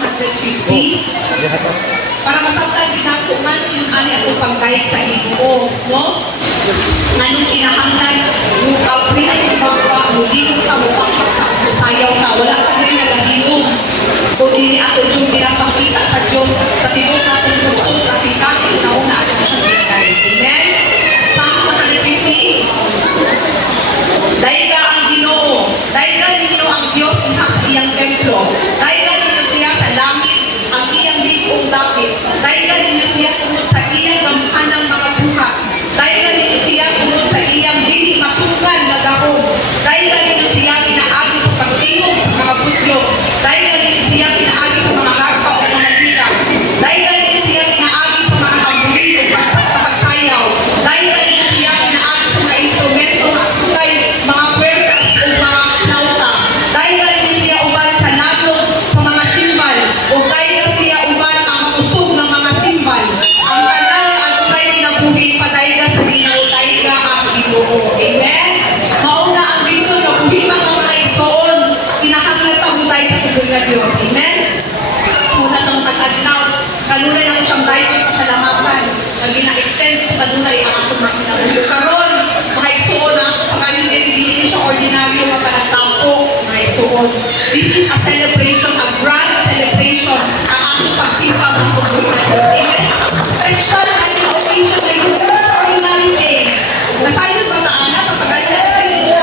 150. Para masabtan ginatuman yung ani atong pagkayat sa Ginoo, no? Anong kinahanglan, yung kapri ay ibaba, muli yung sayaw ka, wala ka rin nagahilong. Kung hindi ato yung pinapakita sa Diyos, sa tibok natin gusto, kasi nauna ato na siyang pinagay. Amen? Psalm 150. Daiga ang Ginoo, daiga ninyo ang Diyos na sa iyang templo, daiga ninyo siya sa langit, ang iyang libong dakit, daiga ninyo siya tungkol sa iyang gamhanang mga buhat, daiga ninyo siya tungkol sa iyang dili matukan na dahon, daiga ninyo siya pinaagi sa pagtingog sa mga budyo, daiga ninyo siya pinaagi sa mga harpa o mga lira, daiga ninyo siya pinaagi sa mga hambulin o sa pagsayaw, daiga ninyo siya pinaagi sa mga instrumento na tutay, mga puertas o mga flauta, daiga ninyo siya uban sa nabog sa mga simbal, o daiga siya uban ang usog ng mga simbal, ang kanang agumay ninabuhi padaiga sa Ginoo, daiga ang Ginoo. Amen? Mauna ang Ginoo na buhiman ang mga igsoon, kinahanglan mo tayo sa tubig na Diyos. Amen? Muna sa mga tagnaw, kanunay na ko siyang dahil pasalamatan, pag ina-extend sa kanunay ang atong mga kinabuhi. Karon, mga igsoon na, pag hindi siya ordinaryo, mapanagtampo, mga igsoon. This is a celebration, a grand celebration, ang ating pagsimpa sa tubig na Diyos. Amen? Special ang occasion na igsoon, sa ordinary day. Nasayod ba taana sa pag-alala na ito?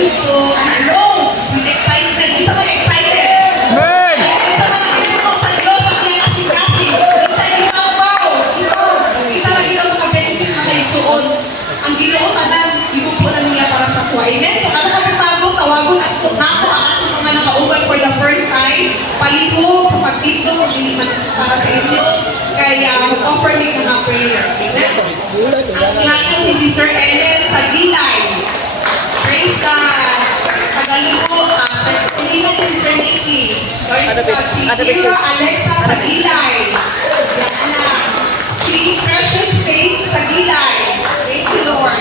Ito, ano? With excitement. Isa ba excited? Amen! Isa ba nagpipino sa Diyos at yung kasing-kasing? Isa yung wow! Kita lagi lang mga benefit mga isuon. Ang Ginoo tanan, ibupo na niya para sa tuwa. Amen? So, ano kami bago, tawagon at nako ang ating mga nakauban for the first time. Palihog sa pagtito, hindi man para sa inyo. Kaya mag-offer din ng mga prayers. Amen? Ang natin si Sister Ellen sa Gilay. Praise God! Tagalipo, si Sister Nikki. Si Kira Alexa sa Gilay. Yan na. Si Precious Faith sa Gilay. Thank you, Lord.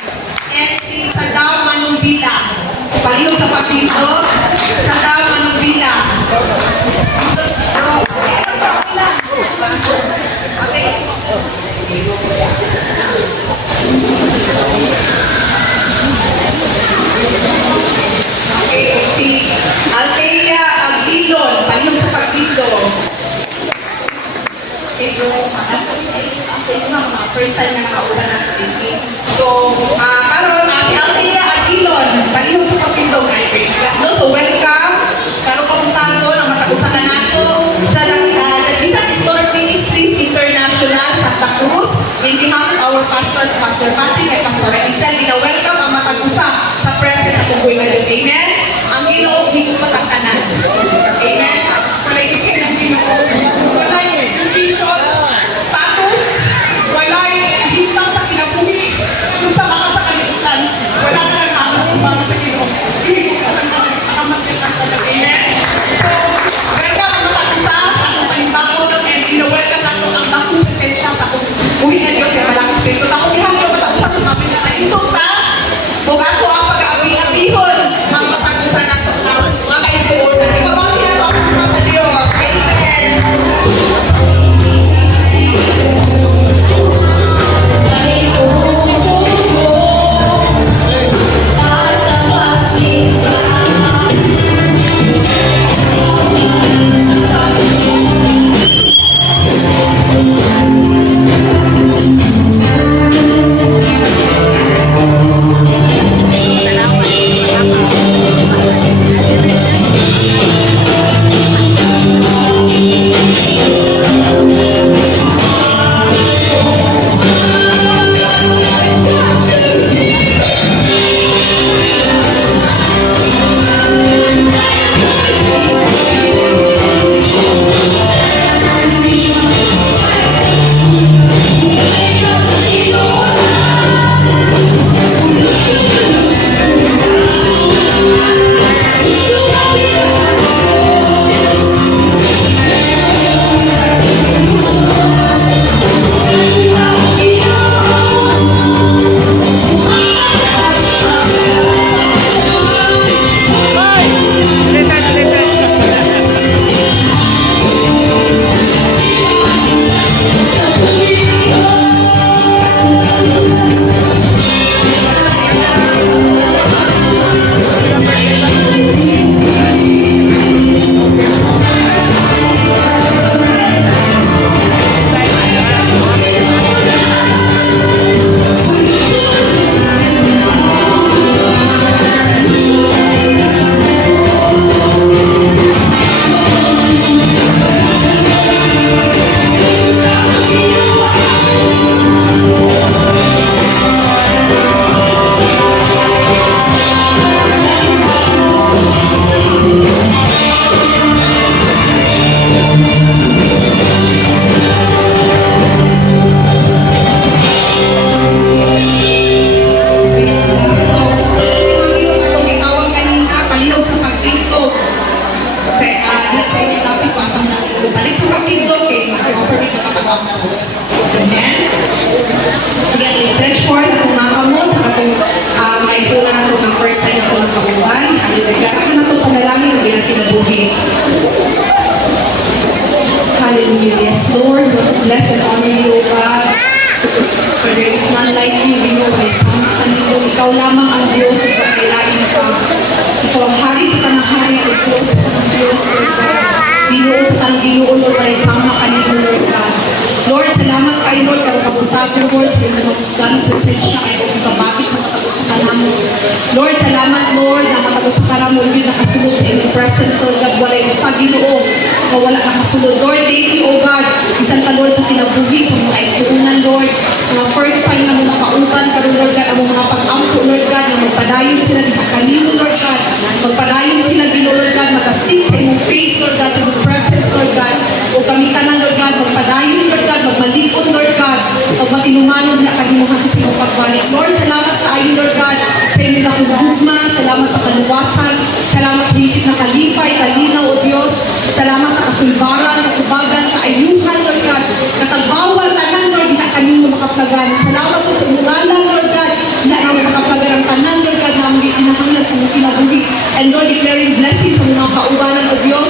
And si Sadam Manumbila. Palihog sa pagpinto. Sadam Manumbila. Okay, si Althea Aguilon, palihog sa pagpinto. Okay, bro, sa inyo mga first time na nakaulan natin. So, karon si Althea Aguilon, palihog sa pagpinto. So, welcome. Karon pamuntahan doon ang matagusan na nato sa Jesus is Lord Ministries International Santa Cruz. In behalf of our pastors, Pastor Pati at Pastor Isel, welcome ang matagusa sa presence sa Tugoy na Diyos. Amen? Ang Ginoo, hindi ko patagtanan. Amen? Wala ikin ang Ginoo. Wala education, status, wala hintang sa kinabuhi. Kung sa mga sa kalimutan, wala na lang mga sa Ginoo. Hindi ko patagtanan. bless and honor you, O God. For there is none like you, Ginoo, may sama ka nito. Ikaw lamang ang Diyos at kakailain ka. Ikaw ang hari sa tanang hari at Diyos sa tanang Diyos, Lord God. Ginoo sa tanang Ginoo, Lord, may sama ka nito, Lord God. Lord, salamat kayo, Lord, kung kabutago, Lord, sa iyong magusgan ng presensya kayo, kung kabakit sa matagos ka mo. Lord, salamat, Lord, na matagos ka mo, yun nakasunod sa iyong presence, Lord God, walay mo sa Ginoo, na wala nakasunod. Lord, thank you, O God, isang ka, Lord, sa kinabuhi, sa mga igsuunan, Lord, mga first time na mga kauban, karon Lord God, ang mga pag-ampo, Lord God, na magpadayon sila di kakalino, Lord God, magpadayon sila di, Lord God, magasing sa iyong face, Lord God, sa iyong presence, Lord God, o kami tanan, Lord God, magpadayon, Lord God, magmalikon, Lord God, magmatinumanon na kalimuhan sa iyong pagbalik. Lord, salamat tayo, Lord God, sa iyong nakugugma, salamat sa kaluwasan, salamat sa higit na kalipay, kalinaw, O Diyos, salamat sa kasulbaran, katubagan, kaayuhan, Lord God, natagbawal, tanan, Lord, na kanino makaplagan. Salamat po sa umalan, Lord God, na namin makaplagan ang tanan, Lord God, na aming kinahanglan sa mga kinabuhi. And Lord, declaring blessings sa mga kaubanan, O Diyos,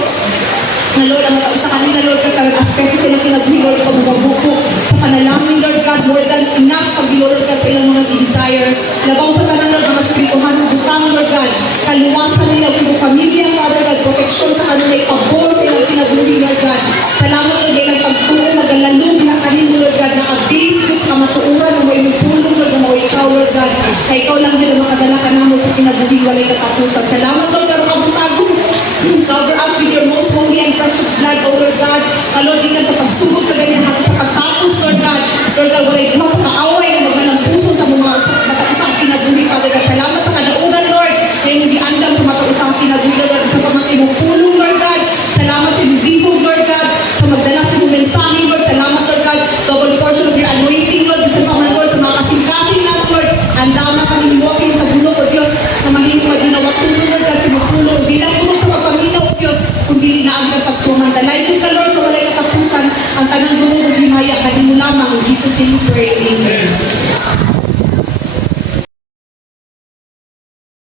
na Lord, ang matao sa kanila, Lord God, karang aspeto sa ilang kinabuhi, Lord, pagbubuko sa panalangin, Lord God, more than enough pag Lord God, sa ilang mga desire. Labaw sa tanan, Lord, mga spirituhan ng butang, Lord God, kaluwasan nila, kung pamilya, Father God, protection sa kanila, ipabor sa ilang kinabuhi, Lord God. Salamat, Lord, ilang pagtuo, magalalong na kanino, Lord God, naka-base sa kamatuuran, na may tulong, Lord, na may ikaw, Lord God, kaya ikaw lang din ang makadala ka namin sa kinabuhi, walay katapusan. Salamat, Lord, karong kabutagong, cover us with your most holy and precious blood, O Lord God. Lord, ikan sa pagsugod ka ganyan natin sa pagtapos, Lord God. Lord God, walay buhat sa kaaway na magmalang puso sa mga matausang pinabuhi, Father God. Salamat sa kadaugan, Lord, na yung giandam sa matausang pinabuhi, Lord God. Sa pagmas imong pulong, Lord God. Salamat sa imong bihog, Lord God. Sa magdala sa imong mensahe, Lord. Salamat, Lord God. Double portion of your anointing, Lord. Bisa pa man, Lord, sa mga kasing-kasing natin, Lord. Andama kami niwak yung pagulong, O Diyos, na mahimong madinawak tulong, Lord God, sa imong pulong. Di lang tulong sa pagpaminaw, O Diyos, kundi naagad ang pagtumandalay. Ito ka, Lord, sa walay katapusan, ang tanang gulong ng himaya, kanino lamang, in Jesus' name we pray. Amen.